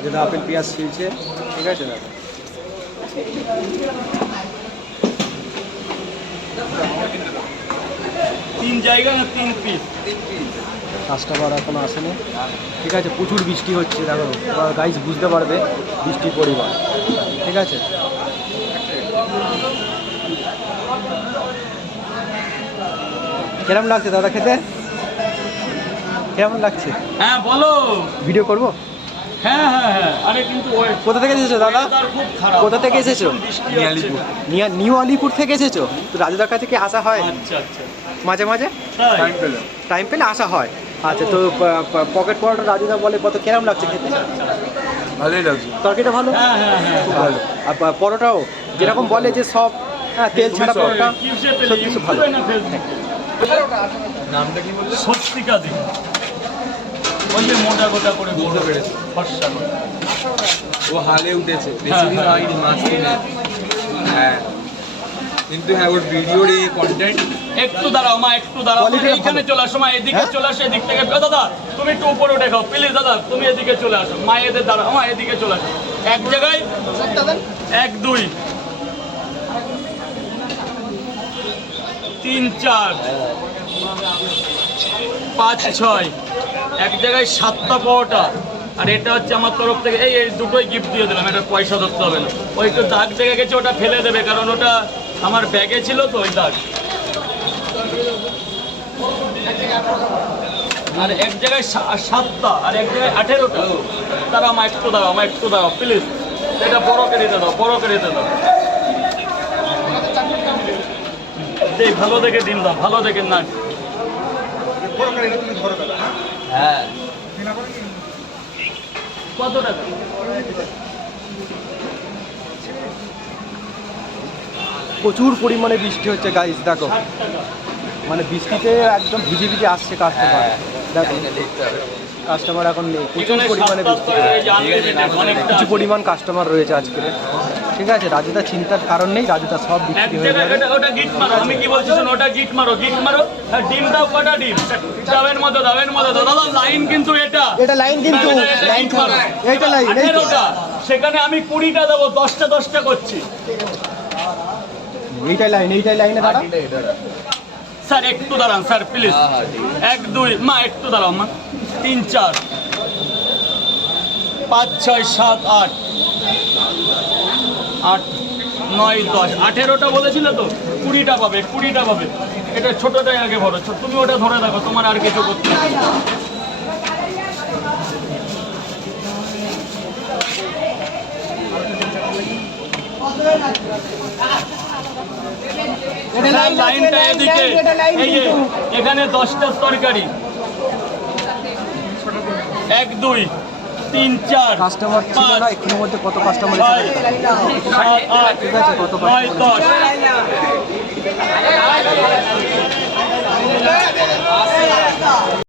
রাজুদা apple পেঁয়াজ ছিলছে, ঠিক আছে দাদা। তিন জায়গা না 3 পিস? কাস্টমার এখনো আসেনি, ঠিক আছে। প্রচুর বৃষ্টি হচ্ছে দেখো, গাইজ বুঝতে পারবে বৃষ্টির পরিমাণ, ঠিক আছে। কেমন লাগছে দাদা খেতে? কেমন লাগছে? হ্যাঁ বলো। ভিডিও করব? হ্যাঁ হ্যাঁ হ্যাঁ। আরে কিন্তু কোথা থেকে এসেছো দাদা? খুব খারাপ। কোথা থেকে এসেছো? নিউ আলিপুর থেকে এসেছো তো? রাজুদার কাছে কি আসা হয়? আচ্ছা আচ্ছা। মাঝে মাঝে টাইম পেলে আসা হয়। আচ্ছা, তো পকেট পরোটা রাজুদা বলে কত, কেমন লাগছে খেতে? ভালোই লাগছে। তরকারিটা ভালো? হ্যাঁ হ্যাঁ হ্যাঁ। খুব ভালো। আর পরোটাও যেরকম বলে যে সব তেল ছাড়া পরোটা, সত্যি খুব ভালো। নামটা কি বললে? স্বস্তিকা দি, ওই যে মোটা গোটা করে বুঝতে পেরেছি। ফর্সা করে। ও হালে উঠেছে, বেশি দিন হয়নি, মাস তিনে। হ্যাঁ, কিন্তু হ্যাঁ ওর ভিডিওর এই কন্টেন্ট। একটু দাঁড়াও মা, একটু দাঁড়াও। এইখানে চলে আসো মা, এদিকে চলে আসো, এদিক থেকে। দাদা তুমি একটু উপরে উঠে খাও প্লিজ। দাদা তুমি এদিকে চলে আসো, মা এদের দাঁড়াও, মা এদিকে চলে আসো। এক জায়গায় 1 2 3 4 5 6, এক জায়গায় 7টা পরোটা। আর এটা হচ্ছে আমার তরফ থেকে, এই দুটোই গিফট দিয়ে দিলাম, এটা পয়সা ধরতে হবে না। ওই তো দাগ দেখে গেছে, ওটা ফেলে দেবে, কারণ ওটা আমার ব্যাগে ছিল তো ওই দাগ। আর এক জায়গায় 7টা, আর এক জায়গায় 18টা। দাঁড়াও আমার একটু দাঁড়াও, আমার একটু দাঁড়াও প্লিজ। এটা বড় করে দিতে দাও, বড় করে দিতে দাও। এই ভালো দেখে দিন দাও, ভালো দেখে না। হ্যাঁ, কত টাকা? প্রচুর পরিমাণে বৃষ্টি হচ্ছে গাইজ দেখো, 60 টাকা। মানে বৃষ্টিতে একদম ভিজে ভিজে আসছে কাস্টমার। দেখো দেখতে হবে। কাস্টমার এখন নেই, প্রচুর এখানে পরিমাণে 7টা বৃষ্টি, এই যে unlimited অনেকটা কিছু আছে। পরিমাণ কাস্টমার রয়েছে আজকে, ঠিক আছে। রাজুদা চিন্তার কারণ নেই, রাজুদা সব এক বিক্রি হয়ে জায়গায় যাবে। ওটা গিট মারো, আমি কি বলছি শোনো, ওটা গিট মারো, গিট মারো। আর ডিম দাও, কটা ডিম? দাবের মধ্যে, দাবের মধ্যে দাও। দাদা লাইন কিন্তু এটা, এটা লাইন কিন্তু, লাইন মারো। এইটা লাইন, এই তো। 18টা, সেখানে আমি 20টা দেবো, 10টা করছি। এইটাই লাইন, এইটাই লাইনে দাদা। স্যার একটু দাঁড়ান স্যার প্লিজ। হ্যাঁ হ্যাঁ, ঠিক আছে। 1 2 মা একটু দাঁড়াও মা। 3 4 5 6 7 8 8 9 10 18টা বলেছিল তো, 20টা পাবে, 20টা পাবে। এটা ছোটটাই আগে বড়, তুমি ওটা ধরে দেখো, তোমার আর কিছু করতে হবে না। লাইনটা এদিকে, এই যে এখানে 10টার তরকারি। 1 2 3 4 কাস্টমার ছিল না, এক্ষুনির মধ্যে কত কাস্টমার 6 এসে গেছে। 7 8 ঠিক আছে, কত 9 কাস্টমার 10।